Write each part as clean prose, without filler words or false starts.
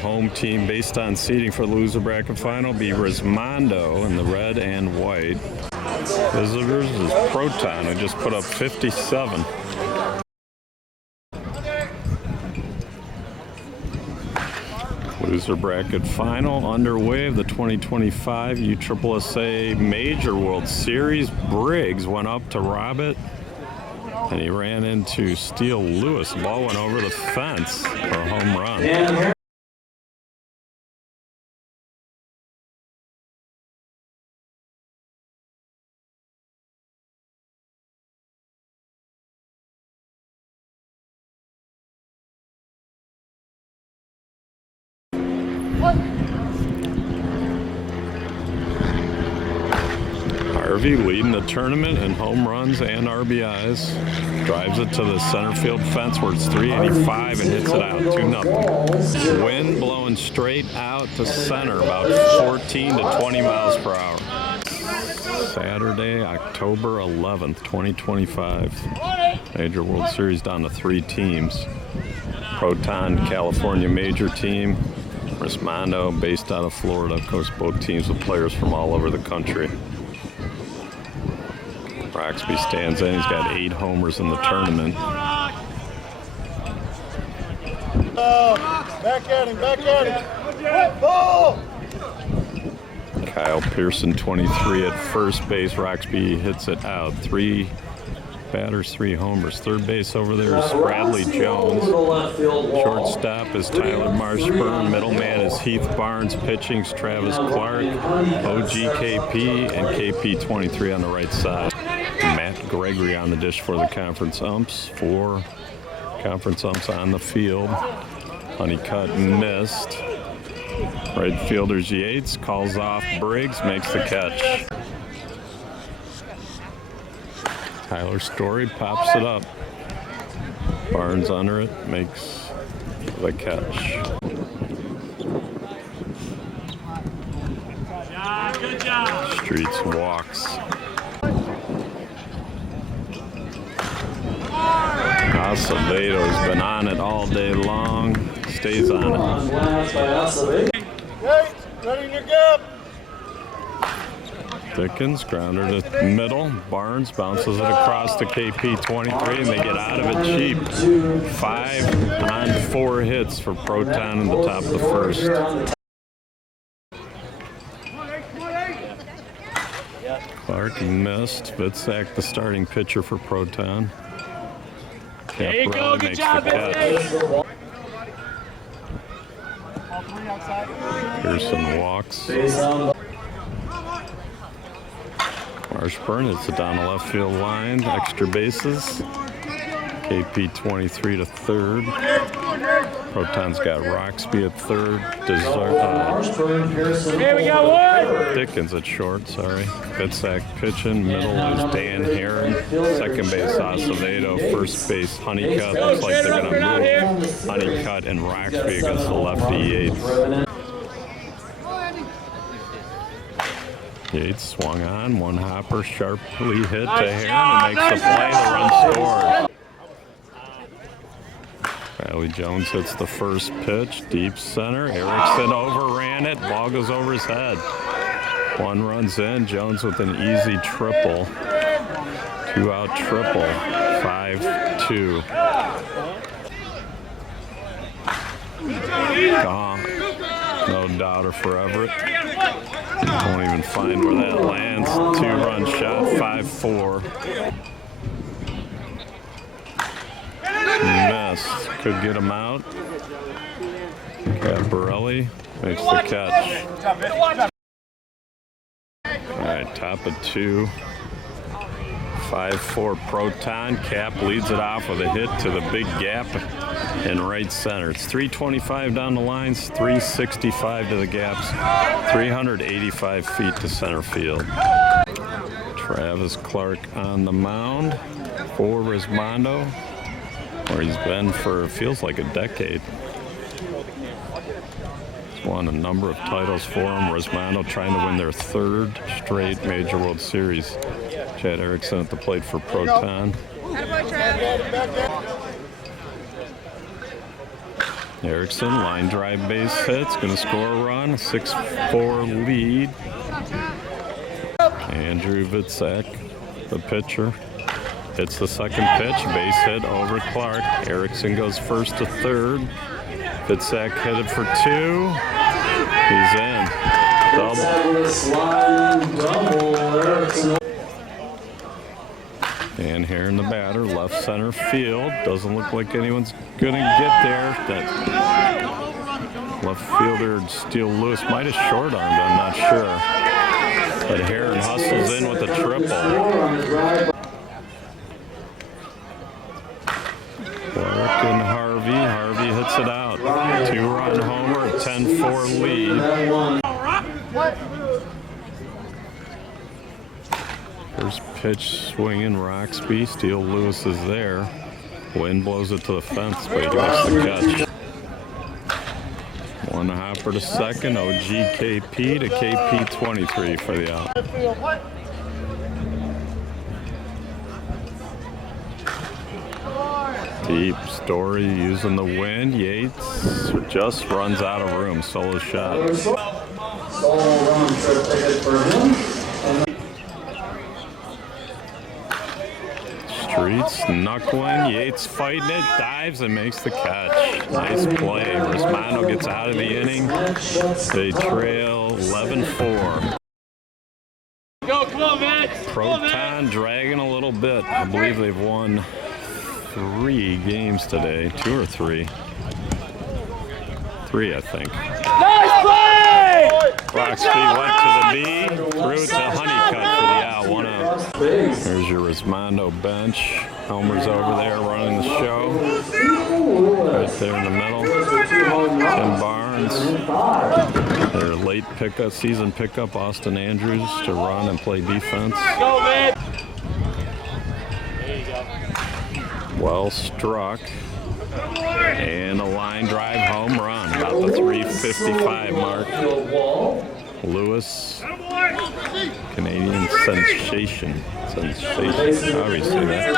home team based on seeding for the loser bracket final be Resmondo in the red and white. Visitors is Proton, who just put up 57. Loser bracket final underway of the 2025 USSSA Major World Series. Briggs went up to rob it, and he ran into Steele Lewis. The ball went over the fence for a home run. Harvey leading the tournament in home runs and RBIs. Drives it to the center field fence where it's 385 and hits it out 2-0. Wind blowing straight out to center, about 14 to 20 miles per hour. Saturday, October 11th, 2025. Major World Series down to 3 teams. Proton, California major team. Resmondo, based out of Florida. Of course, both teams with players from all over the country. Roxby stands in. He's got 8 homers in the tournament. Back at him, back at him. Ball! Kyle Pearson, 23 at first base. Roxby hits it out. 3 batters, 3 homers. Third base over there is Bradley Jones. Shortstop is Tyler Marshburn. Middleman is Heath Barnes. Pitching's Travis Clark. OGKP and KP23 on the right side. Matt Gregory on the dish for the conference umps. 4 conference umps on the field. Honeycutt missed. Right fielder's Yates calls off Briggs, makes the catch. Tyler Story pops it up. Barnes under it, makes the catch. Good job. Streets walks. Acevedo's been on it all day long. Stays on it. Hey, ready in your gap. Dickens, grounder to middle. Barnes bounces it across to KP23, and they get out of it cheap. 5 on 4 hits for Proton in the top of the first. Clark missed. Vitzak, the starting pitcher for Proton. Caprelli makes the catch. Pearson walks. Marshburn hits it down the left field line. Extra bases. KP23 to third. Proton's got Roxby at third. Here we go, one. Dickens at short, sorry. Vitzak pitching. Middle is Dan Heron. Second base, Acevedo. First base, Honeycutt. Looks like they're going to move Honeycutt and Roxby against the lefty Yates. Yates swung on. One hopper sharply hit to Heron and makes the play. The run scored. Riley Jones hits the first pitch, deep center. Erickson overran it. Ball goes over his head. 1 runs in. Jones with an easy triple. 2-out triple. 5-2. Gone. No doubter for Everett. Won't even find where that lands. 2-run shot. 5-4. Missed. Could get him out. Caprelli makes the catch. All right, top of 2. 5-4 Proton. Cap leads it off with a hit to the big gap in right center. It's 325 down the lines, 365 to the gaps, 385 feet to center field. Travis Clark on the mound for Resmondo, where he's been for, feels like a decade. He's won a number of titles for him. Resmondo trying to win their 3rd straight Major World Series. Chad Erickson at the plate for Proton. Erickson, line drive base hits, gonna score a run, 6-4 lead. Andrew Vitzak, the pitcher, hits the second pitch, base hit over Clark. Erickson goes first to third. Vitzak headed for 2. He's in. Double. And here in the batter, left center field. Doesn't look like anyone's gonna get there. That left fielder, Steele Lewis, might have short armed, I'm not sure. But Heron hustles in with a triple. Clark and Harvey. Harvey hits it out. 2-run homer, a 10-4 lead. First pitch swinging Roxby. Steele Lewis is there. Wind blows it to the fence, but he makes the catch. One hopper to second. OGKP to KP23 for the out. Deep. Story using the wind. Yates just runs out of room. Solo shot. Streets knuckling. Yates fighting it. Dives and makes the catch. Nice play. Resmondo gets out of the inning. They trail 11-4. Go, come on, man. Proton dragging a little bit. I believe they've won 3 games today. 2 or 3. 3, I think. Nice play! Roxby went to the knee, threw to Honeycutt for the out. 1 out. There's your Resmondo bench. Homer's over there running the show. Right there in the middle. Tim Barnes. Their late pickup, season pickup, Austin Andrews, to run and play defense. Go, man! Well struck. And a line drive home run, about the 355 mark. Lewis, Canadian sensation. Obviously that.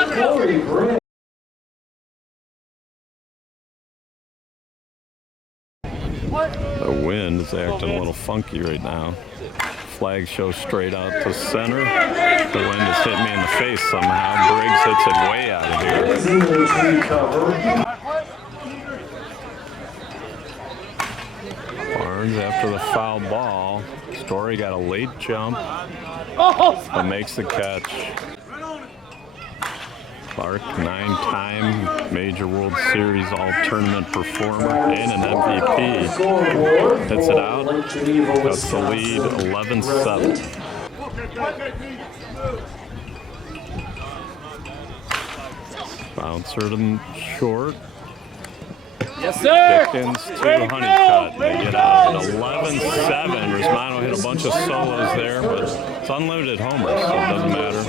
The wind is acting a little funky right now. Flag shows straight out to center. The wind has hit me in the face somehow. Briggs hits it way out of here. Barnes after the foul ball. Story got a late jump, but makes the catch. Clark, 9-time Major World Series All-Tournament performer and an MVP. Hits it out. That's the lead, 11-7. Bouncer to short. Yes, sir! Dickens to Honeycutt. They get out at 11-7. Resmondo hit a bunch of solos there, but it's unlimited homers, so it doesn't matter.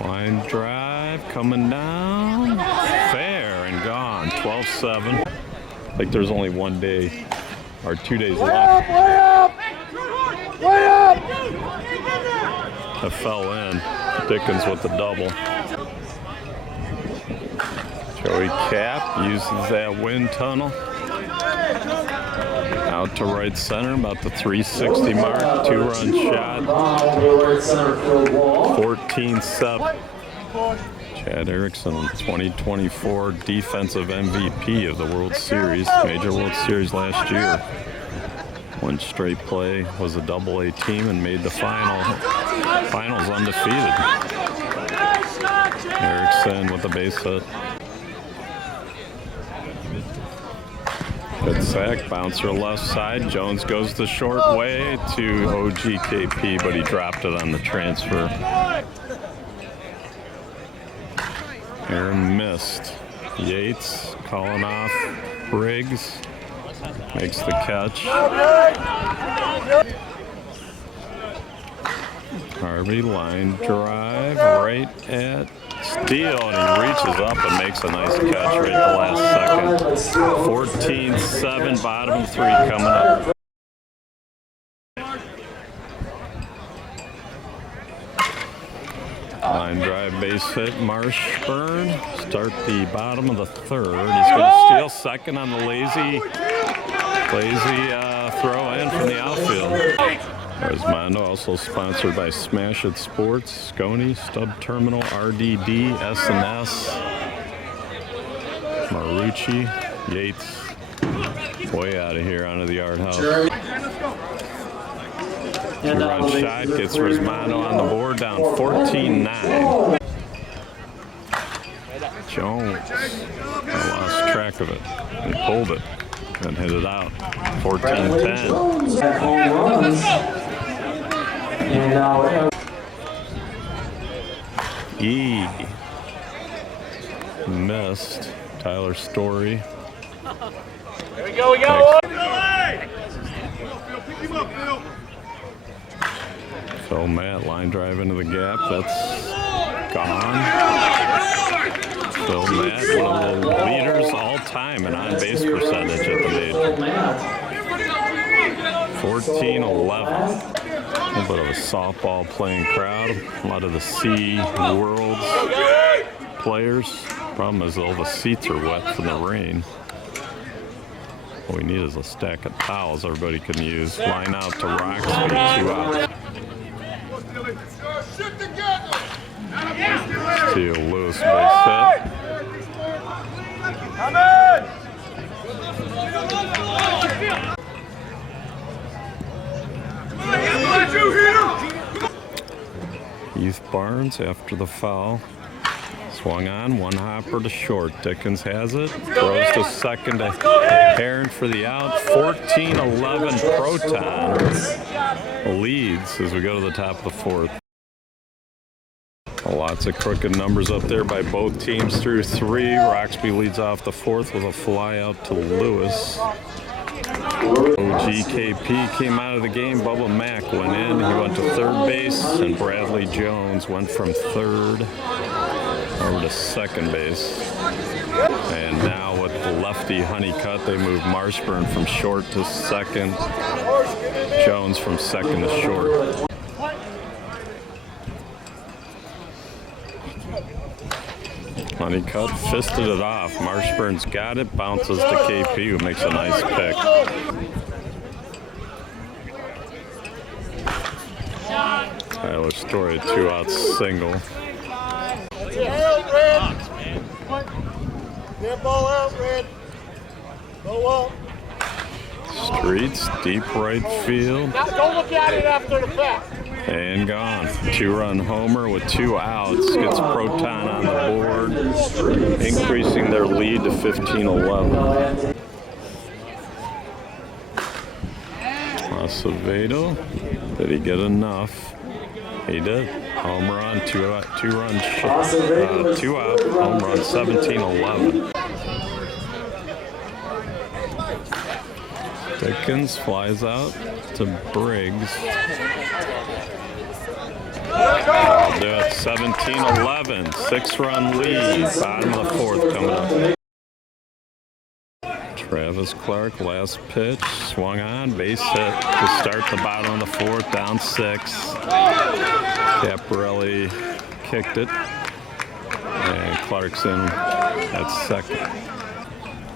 Line drive coming down. Fair and gone. 12-7. Like there's only 1 day or 2 days left. Way up! Way up! That fell in. Dickens with the double. Joey Cap uses that wind tunnel. Out to right center, about the 360 mark. 2-run shot. 14-7. Chad Erickson, 2024 defensive MVP of the World Series, Major World Series last year. One straight play, was a Double-A team and made the finals undefeated. Erickson with the base hit. Good sack, bouncer left side. Jones goes the short way to OGKP, but he dropped it on the transfer. Aaron missed. Yates calling off Briggs. Makes the catch. Harvey line drive right at Steele, and he reaches up and makes a nice catch right at the last second. 14-7, bottom 3 coming up. Line drive, base hit, Marshburn. Start the bottom of the third. He's going to steal second on the lazy throw in from the outfield. Resmondo, also sponsored by Smash It Sports, SCONI-StubTerm-RDD-S&S. Marucci, Yates, way out of here onto the yard house. Two-run shot gets Resmondo on the board, down 14-9. Jones, I lost track of it. He pulled it and hit it out. 14-10. E missed. Tyler Story. Here we go, we go. Phil Matt, line drive into the gap. That's gone. Phil Matt, one of the leaders all time in on-base percentage at the major. 14-11. A little bit of a softball playing crowd. A lot of the Sea Worlds players. Problem is all the seats are wet from the rain. What we need is a stack of towels everybody can use. Line out to Roxby, 2 out. Steal Lewis, base hit. Heath Barnes after the foul. Swung on, one hopper to short. Dickens has it. Throws to second to Heron for the out. 14-11 Proton leads as we go to the top of the fourth. Lots of crooked numbers up there by both teams through 3. Roxby leads off the fourth with a fly out to Lewis. OGKP came out of the game. Bubba Mack went in. He went to third base, and Bradley Jones went from third over to second base. And now with the lefty Honeycutt, they move Marshburn from short to second. Jones from second to short. Honeycutt fisted it off. Marshburn's got it, bounces to KP, who makes a nice pick. Tyler Story, 2-out single. Get ball out, Red. Go up. Streets, deep right field. Now go look at it after the fact. And gone. 2-run homer with 2 outs. Gets Proton on the board, increasing their lead to 15-11. Acevedo, did he get enough? He did. Home run, 2-run shot, 2 out, home run, 17-11. Dickens flies out to Briggs. I'll do it. 17-11, 6-run lead. Bottom of the fourth coming up. Travis Clark, last pitch, swung on, base hit to start the bottom of the fourth, down 6. Caparelli kicked it, and Clarkson at second.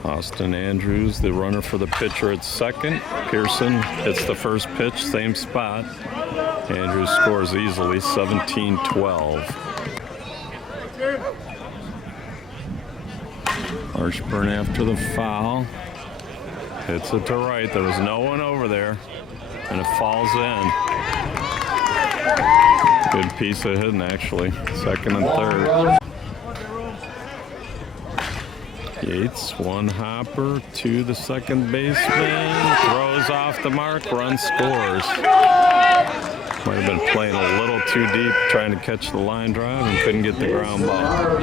Austin Andrews, the runner for the pitcher at second. Pearson hits the first pitch, same spot. Andrews scores easily, 17-12. Marshburn after the foul. Hits it to right. There was no one over there, and it falls in. Good piece of hitting, actually. Second and third. Yates, one hopper to the second baseman. Throws off the mark, run scores. Might have been playing a little too deep, trying to catch the line drive and couldn't get the ground ball.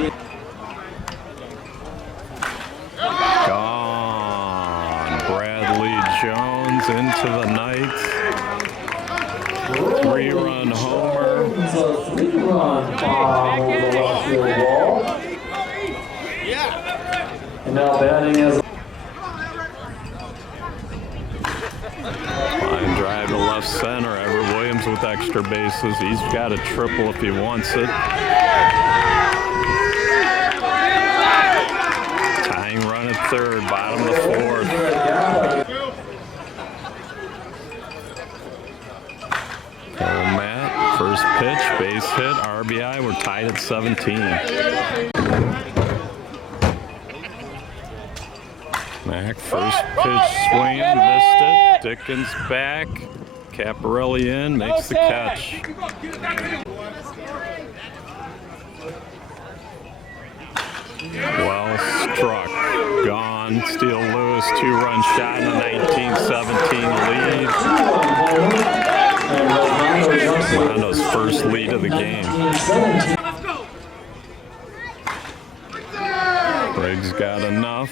Gone. Bradley Jones into the night. 3-run homer. 3-run bomb over the left field wall. And now batting as line drive to left center. Everett Williams with extra bases. He's got a triple if he wants it. Tying run at third, bottom of the fourth. Oh, Matt, first pitch, base hit, RBI. We're tied at 17. Mac, first pitch swinging, missed it. Dickens back. Caparelli in, makes the catch. Well struck. Gone. Steele Lewis, 2-run shot in the 19-17 lead. Resmondo's first lead of the game. Briggs got enough.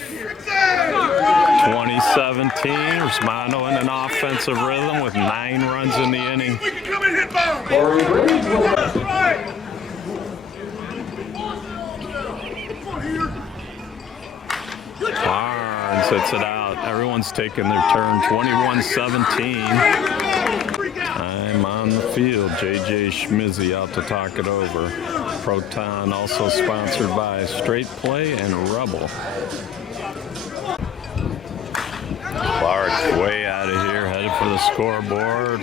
2017, Resmondo in an offensive rhythm with 9 runs in the inning. Barnes hits it out. Everyone's taking their turn. 21-17. Time on the field. J.J. Schmizzy out to talk it over. Proton also sponsored by Straight Play and Rebel. Clark way out of here, headed for the scoreboard.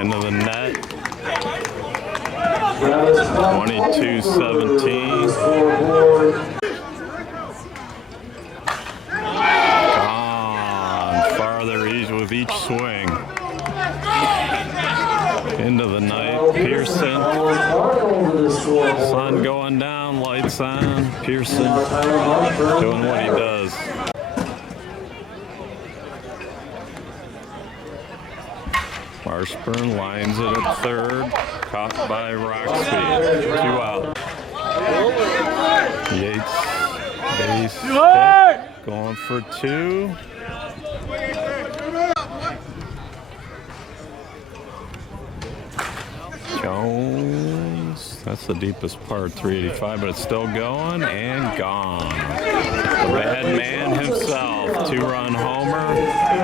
Into the net. 22-17. Gone farther east with each swing. Into the night. Pearson. Sun going down, lights on. Pearson doing what he does. Marshburn lines it at third. Caught by Roxby. 2 out. Yates, base hit, going for 2. Jones, that's the deepest part, 385, but it's still going and gone. The bad man himself, 2-run homer.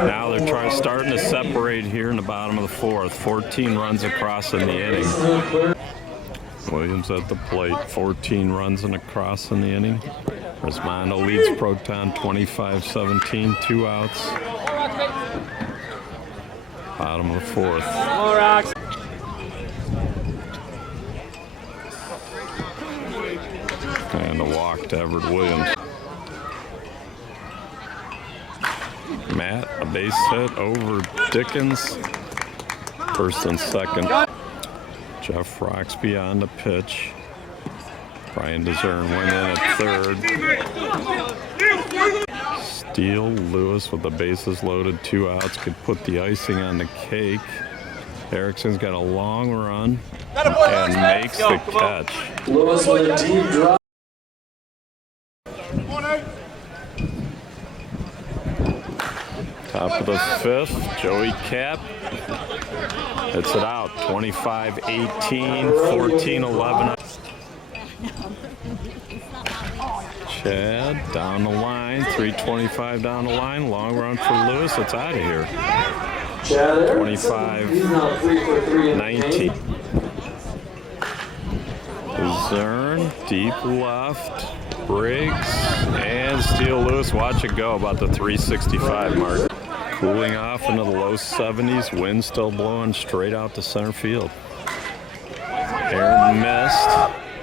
Now they're starting to separate here in the bottom of the fourth. 14 runs across in the inning. Williams at the plate, 14 runs and across in the inning. Resmondo leads Proton 25-17, 2 outs. Bottom of the fourth. And a walk to Everett Williams. Matt, a base hit over Dickens. First and second. Jeff Roxby on the pitch. Brian DeZern went in at third. Steele Lewis with the bases loaded, 2 outs, could put the icing on the cake. Erickson's got a long run and makes the catch. Lewis with a deep drop. Top of the fifth, Joey Cap hits it out. 25-18, 14-11. Chad down the line, 3:25 down the line. Long run for Lewis. It's out of here. 25-19. Zern, deep left. Briggs and Steele Lewis. Watch it go about the 365 mark. Cooling off into the low 70s. Wind still blowing straight out to center field. Aaron missed,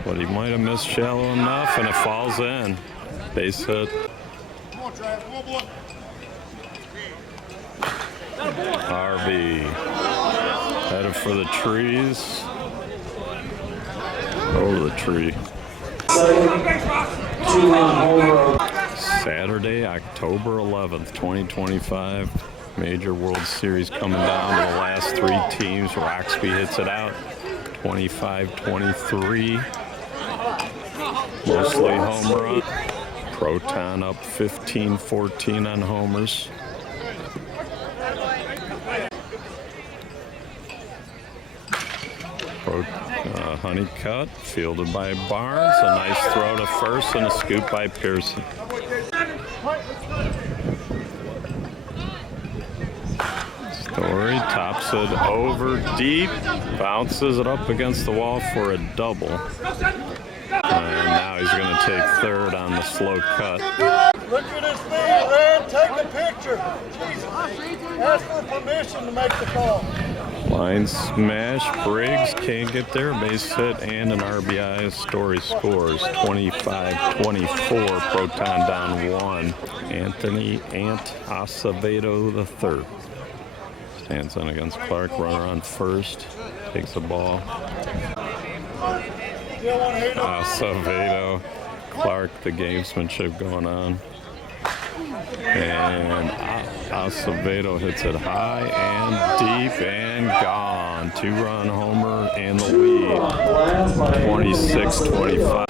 but he might have missed shallow enough, and it falls in. Base hit. Harvey headed for the trees. Over the tree. Saturday, October 11th, 2025. Major World Series coming down to the last 3 teams. Roxby hits it out. 25-23. Mostly home run. Proton up 15-14 on homers. Honeycutt, fielded by Barnes. A nice throw to first and a scoop by Pearson. Story Corey tops it over deep, bounces it up against the wall for a double. And now he's going to take third on the slow cut. Look at his feet, Red. Take a picture. Jesus. Ask for permission to make the call. Line smash, Briggs can't get there, base hit and an RBI. Story scores 25-24, Proton down 1. Anthony Acevedo III stands in against Clark, runner on first, takes the ball. Acevedo, Clark, the gamesmanship going on. And Acevedo hits it high and deep and gone. 2-run homer and the lead. 26-25.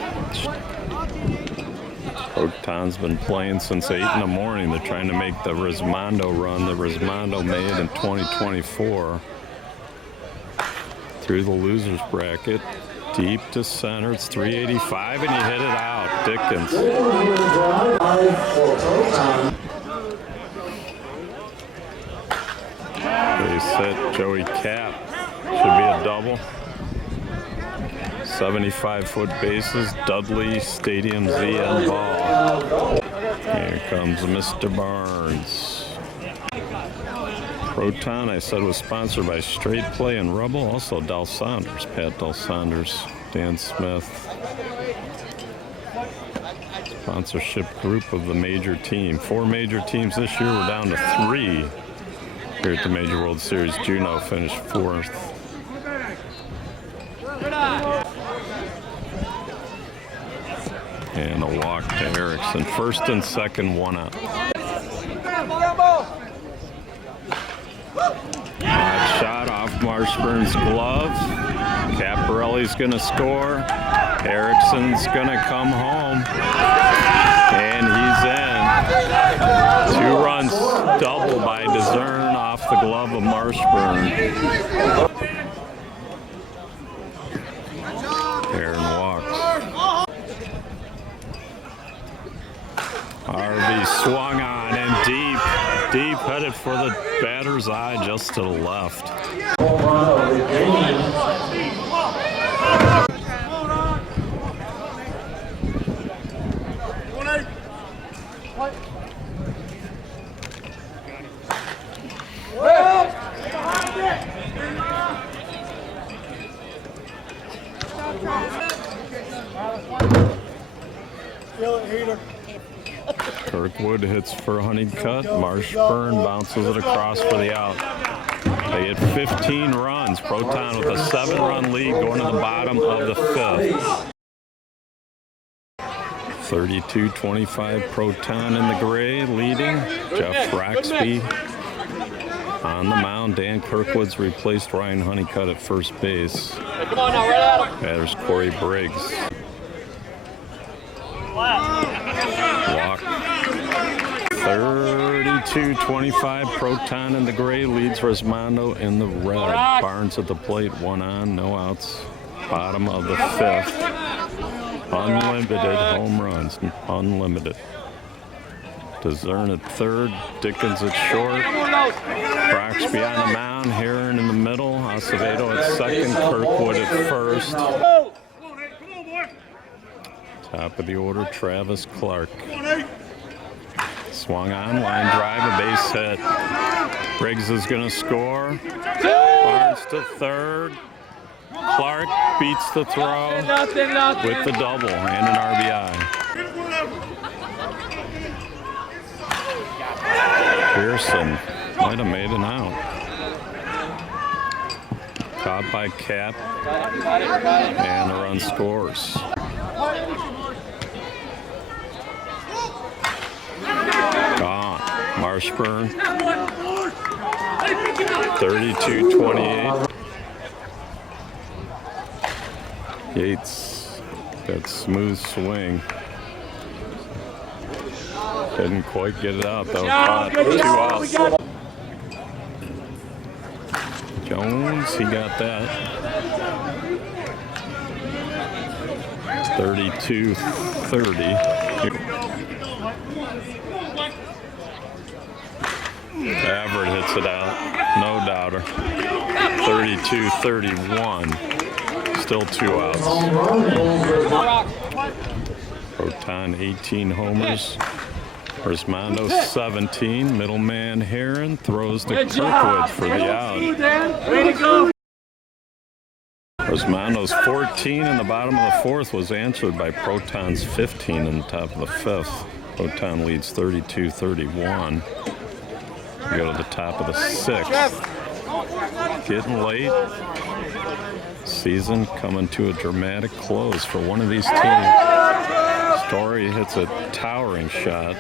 Proton's been playing since 8 in the morning. They're trying to make the Resmondo run that Resmondo made in 2024. Through the losers bracket. Deep to center, it's 385, and he hit it out. Dickens. Base hit, Joey Cap. Should be a double. 75-foot bases, Dudley Stadium ZN ball. Here comes Mr. Barnes. Proton, I said, was sponsored by Straight Play and Rebel, also Del Saunders, Pat Del Saunders, Dan Smith. Sponsorship group of the major team. 4 major teams this year. We're down to 3 here at the Major World Series. Juneau finished 4th. And a walk to Erickson. First and second, 1 out. Shot off Marshburn's glove. Caparelli's going to score. Erickson's going to come home. And he's in. 2 runs double by DeZern off the glove of Marshburn. Aaron walks. Harvey swung on and deep headed for the batter's eye just to the left. Kirkwood hits for a Honeycutt. Marshburn bounces it across for the out. They hit 15 runs. Proton with a 7-run lead going to the bottom of the 5th. 32-25 Proton in the gray leading. Jeff Raxby on the mound. Dan Kirkwood's replaced Ryan Honeycutt at first base. There's Corey Briggs. Walk. 32-25 Proton in the gray leads Resmondo in the red. Barnes at the plate, 1 on, no outs. Bottom of the 5th. Unlimited home runs, unlimited. DeZern at third, Dickens at short. Braxby on the mound, Heron in the middle, Acevedo at second, Kirkwood at first. Top of the order, Travis Clark. Swung on, line drive, a base hit. Briggs is going to score. Barnes to third. Clark beats the throw with the double and an RBI. Pearson might have made an out. Caught by Cap, and the run scores. Gone. Marshburn, 32-28. Yates, that smooth swing. Didn't quite get it out though. Caught, 2 outs. Jones, he got that. 32-30. Everett hits it out. No doubter. 32-31. Still 2 outs. Proton 18 homers. Resmondo 17. Middleman Heron throws to Kirkwood for the out. Resmondo's 14 in the bottom of the 4th was answered by Proton's 15 in the top of the 5th. Proton leads 32-31. We go to the top of the 6th. Getting late. Season coming to a dramatic close for one of these teams. Story hits a towering shot.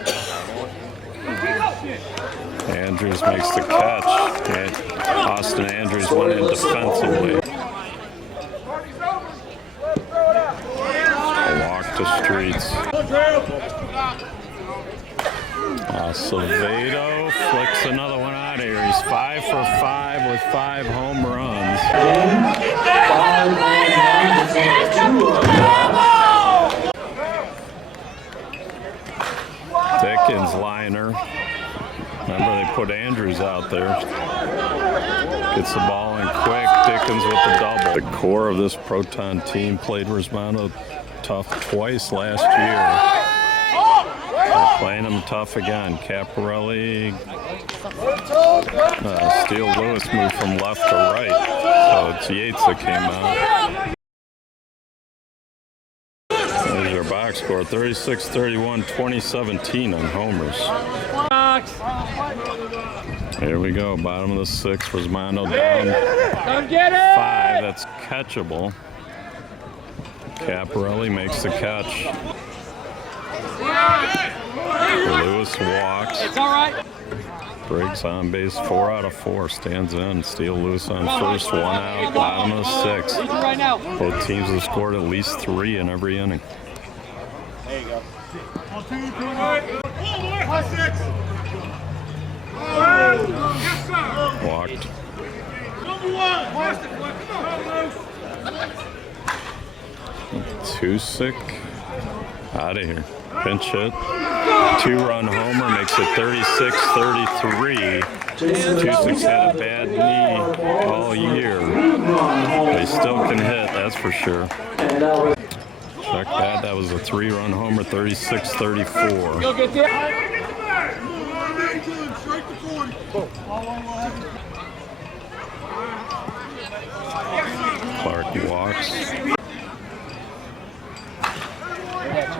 Andrews makes the catch. And Austin Andrews went in defensively. A walk to Streets. Acevedo flicks another one out of here. He's 5 for 5 with 5 home runs. Dickens liner. Remember, they put Andrews out there. Gets the ball in quick. Dickens with the double. The core of this Proton team played Resmondo tough twice last year. They're playing them tough again. Caparelli, Steele Lewis moved from left to right. So it's Yates that came out. There's your box score, 36-31, 2017 on homers. Here we go, bottom of the 6th, Resmondo down 5, that's catchable. Caparelli makes the catch. Lewis walks. It's all right. Briggs on base, 4 out of 4, stands in. Steele Lewis on first, 1 out, bottom of the 6th. Both teams have scored at least 3 in every inning. There you go. Walked. Tusick out of here. Pinch hit. 2-run homer makes it 36-33. Tusick's had a bad knee all year. They still can hit, that's for sure. Check that. That was a 3-run homer, 36-34. You'll get there. Clark walks.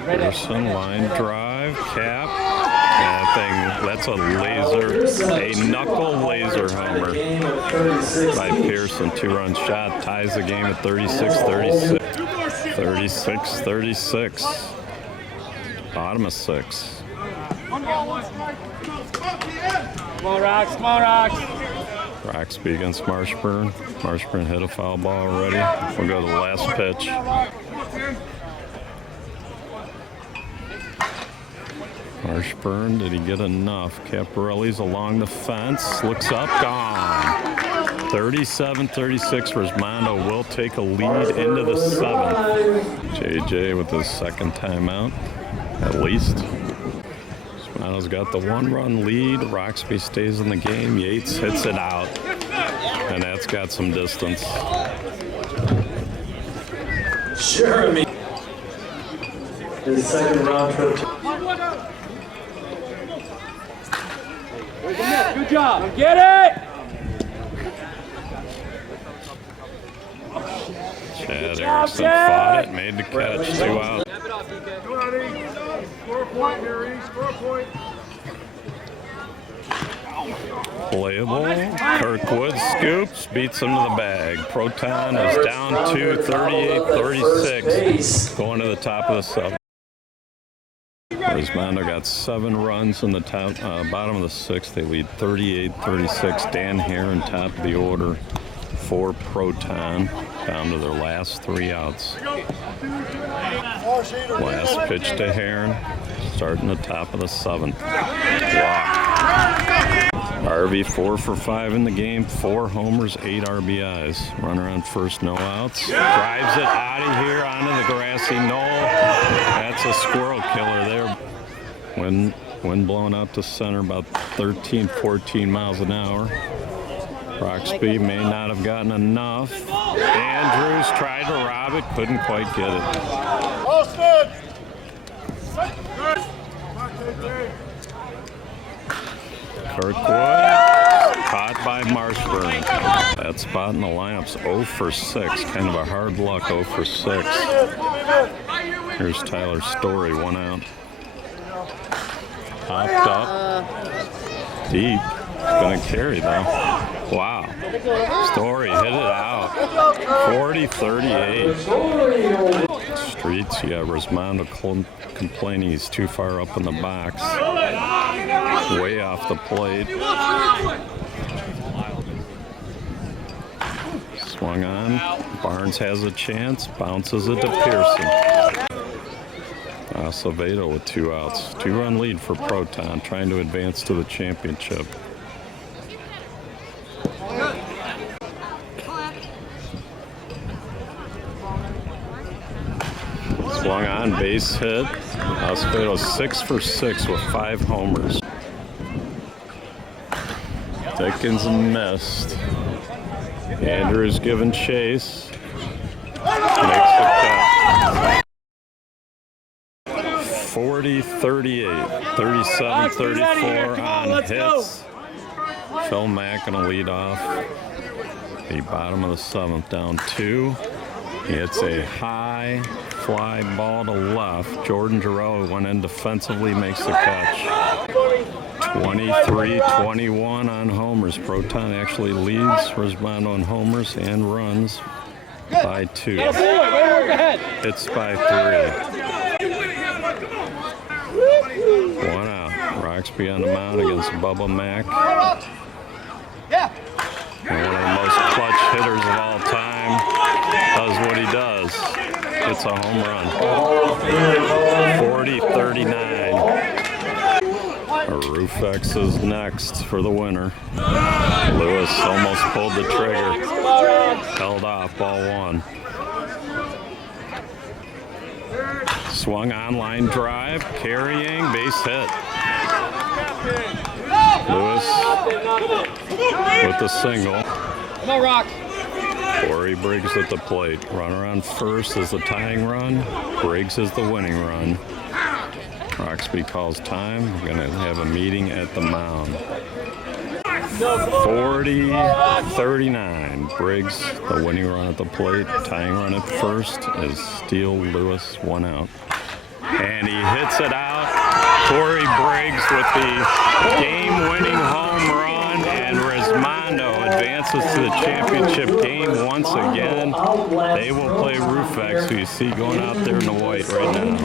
Pearson, line drive, cap. That thing, that's a knuckle laser homer by Pearson. 2-run shot, ties the game at 36-36. 36-36. Bottom of 6. Come on, Rocks. Come on, Rocks. Roxby against Marshburn. Marshburn hit a foul ball already. We'll go to the last pitch. Marshburn, did he get enough? Caparelli's along the fence, looks up, gone. 37-36, Resmondo will take a lead into the 7th. JJ with his 2nd timeout, at least. Resmondo's got the 1-run lead. Roxby stays in the game. Yates hits it out, and that's got some distance. Sure, I mean, his 2nd round trip. Good job. Get it! Chad Erickson fought it, made the catch, 2 out. Score a point here, Reese. Score a point. Playable. Kirkwood scoops, beats him to the bag. Proton is down to 38-36, going to the top of the 7th. Resmondo got 7 runs in the top, bottom of the 6th. They lead 38-36. Dan Heron top of the order for Proton, down to their last 3 outs. Last pitch to Heron, starting the top of the 7th. Walk. Harvey 4 for 5 in the game, 4 homers, 8 RBIs. Runner on first, no outs. Drives it out of here onto the grassy knoll. That's a squirrel killer there. When Wind blowing out to center about 13, 14 miles an hour. Roxby may not have gotten enough. Andrews tried to rob it, couldn't quite get it. Austin! Kirkwood, caught by Marshburn. That spot in the lineup's 0 for 6, kind of a hard luck 0 for 6. Here's Tyler Story, 1 out. Popped up, deep, gonna carry though. Wow, Story hit it out, 40-38. Streets, you got Resmondo complaining he's too far up in the box. Way off the plate. Swung on. Barnes has a chance. Bounces it to Pearson. Acevedo with 2 outs. 2-run lead for Proton, trying to advance to the championship. Swung on, base hit. Acevedo 6 for 6 with 5 homers. Dickens missed. Andrews giving chase. Makes the catch. 40-38. 37-34 on hits. Phil Mack gonna lead off. The bottom of the 7th, down 2. He hits a high fly ball to left. Jordan Giroux went in defensively, makes the catch. 23-21 on homers. Proton actually leads Resmondo in homers and runs by 2. Hits by 3. 1 out. Roxby on the mound against Bubba Mack. And one of the most clutch hitters of all time does what he does. It's a home run. 40-39. Rufex is next for the winner. Lewis almost pulled the trigger. Held off, ball 1. Swung on, line drive, carrying, base hit. Lewis with the single. No rock. Corey Briggs at the plate. Runner on first is the tying run. Briggs is the winning run. Roxby calls time. We're going to have a meeting at the mound. 40-39. Briggs, the winning run at the plate. Tying run at first is Steele Lewis, 1 out. And he hits it out. Corey Briggs with the game-winning home run, and Resmondo advances to the championship game once again. They will play Rufex, who you see going out there in the white right now.